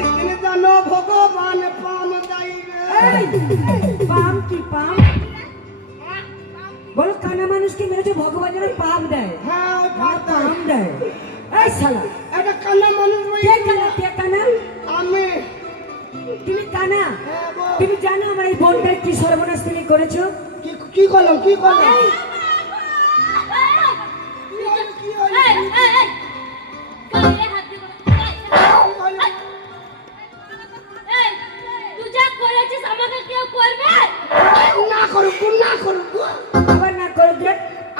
একদিন জানো ভগবান পাম যাইবে। পাম কি পাম? বলো কানা মানুষকে মেরেছে ভগবান যেন পাম দেয়। হ্যাঁ পাম দেয়। এই শালা এটা কানা মানুষ কে কানা? কে কানা? আমি। তুমি কানা? তুমি জানো আমার এই বোনটার কি সর্বনাশ তুমি করেছো? কি করলাম? কি করলাম?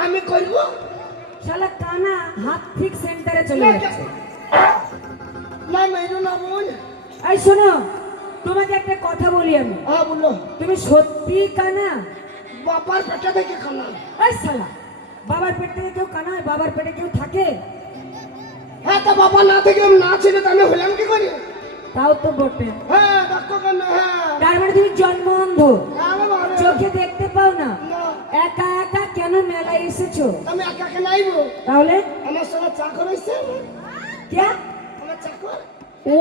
আমি করব। শালা কানা হাত ঠিক সেন্টারে চলে যাচ্ছে। না মেরো না বোন। এই শোনো, তোমাকে একটা কথা বলি আমি। হ্যাঁ বলো। তুমি সত্যি কানা? বাবার পেটে থেকে কানা। এই শালা বাবার পেট থেকে কেউ কানা হয়? বাবার পেটে কেউ থাকে? হ্যাঁ তা বাবা না থেকে না ছিল তো আমি হলাম কি করি? তাও তো বটে। হ্যাঁ দেখো কেন? হ্যাঁ তার মানে তুমি জন্ম অন্ধ, হ্যাঁ চোখে দেখতে পাও না। না একা একা কেন মেলায় এসেছো? আমি একা একা নাইবো। তাহলে আমার সঙ্গে চাকর হইছে। কে? আমার চাকর। ও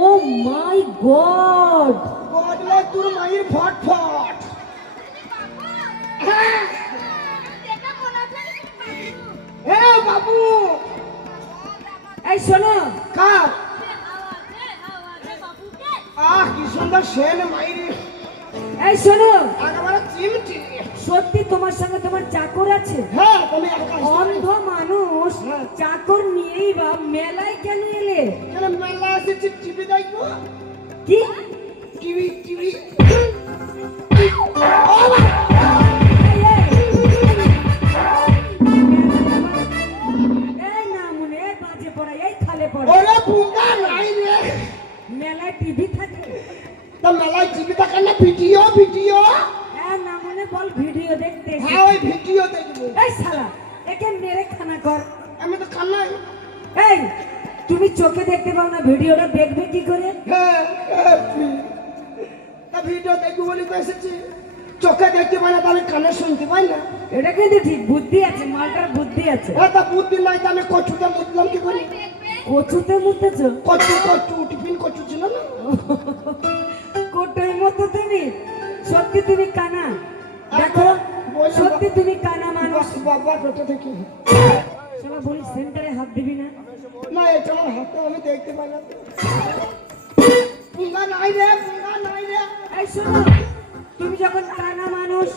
মাই গড! বদলা তোর মায়ের ফটফট। হ্যাঁ বাবু। এই শোনো, কার? কি সুন্দর সেন মাইরি। এই শোনো, একেবারে চিমটি। সত্যি তোমার সঙ্গে তোমার চাকর আছে? হ্যাঁ তুমি একা অন্ধ মানুষ চাকর নিয়েই বা মেলায় কেন এলে? কেন মেলা এসেছি টিভি দেখবো? কি টিভি টিভি। এই না মনে বাজে পড়া, এই খালে পড়া। ওরে বুঙ্গা নাই রে। মেলায় টিভি থাকে? তা মেলায় টিভি দেখেন না? Video video. হ্যাঁ না মনে বল ভিডিও দেখতে এসেছি। হ্যাঁ ওই ভিডিও দেখবো। এই শালা একে মেরে খানা কর। আমি তো খানাই। এই তুমি চোখে দেখতে পাও না, ভিডিওটা দেখবে কি করে? হ্যাঁ তা ভিডিও দেখবো বলে তো এসেছি। চোখে দেখতে পাই না তাহলে কানে শুনতে পাই না। এটা কিন্তু ঠিক বুদ্ধি আছে, মালটার বুদ্ধি আছে। হ্যাঁ তা বুদ্ধি নাই তো আমি কচুতে মুতলাম কি করি? কচুতে মুতেছো? কচু কচু টিফিন কচু ছিল না? কোটোর মতো তুমি? সত্যি তুমি কানা? দেখো সত্যি তুমি কানা মানুষ। বাবার পেটে থেকে। শালা বলি সেন্টারে হাত দিবি না? না এটা আমার হাতে আমি দেখতে পাই না। পুঙ্গা নাই রে, পুঙ্গা নাই রে। এই শোনো, তুমি যখন কানা মানুষ,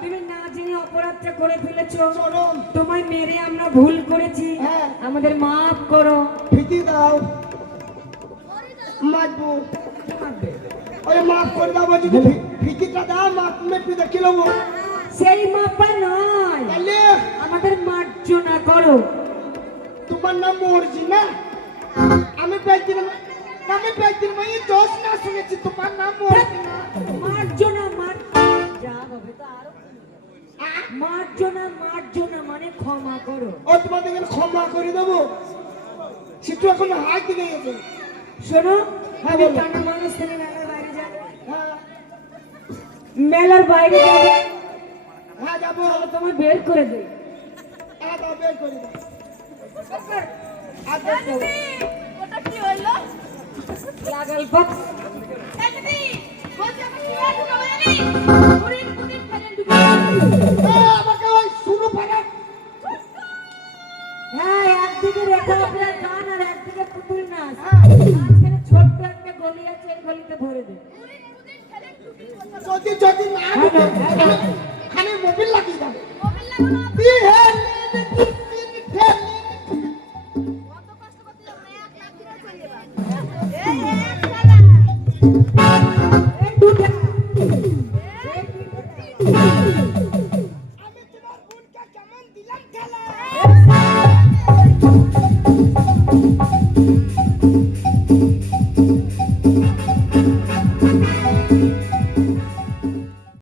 তুমি না জেনে অপরাধটা করে ফেলেছো। চরম। তোমায় মেরে আমরা ভুল করেছি, হ্যাঁ। আমাদের মাফ করো। ফিতি দাও। মারবো। ওরে মাফ করে দাও। যদি ফিতিটা দাও মাফ মেপে দেখে নেবো। সেই মাপা নয়, তাহলে আমাদের মার্জনা করো। তোমার নাম মর্জি না? আমি পেয়েছিলাম এই দোষ না শুনেছি তোমার নাম মর্জি না। মার্জনা যা হবে তো আরো মার্জনা মানে ক্ষমা করো। ও তোমাদের ক্ষমা করে দেবো। সেটু এখন হাত দিকে গেছে। শোনো, হ্যাঁ, আমি বলো। কানা মানুষ থেকে মেলার বাইরে যাবো। হ্যাঁ মেলার বাইরে যাবো। হ্যাঁ যাবো। তোমায় বের করে দেই। হ্যাঁ দাও বের করে দাও। ওটা কি হইলো? লাগাল পাক। দিদি বলছি আমি কি আর ঢুকাবো জানি? পুরিন পুরিন ফেলেন ঢুকে। আমাকে ওই শুরু পারে। হ্যাঁ, একদিকে রেখা আপনার গান আর একদিকে পুতুল নাচ। মাঝখানে ছোট্ট একটা গলি আছে, এই গলিতে ভরে দে। পুরিন পুরিন ফেলেন ঢুকে। যদি না আমি মোবিল লাগিয়ে দেবো। মোবাইল লাগানো কত কষ্ট করতে যাবো না, 1 লাখ দিলে চলে যাবে। এই এক শালা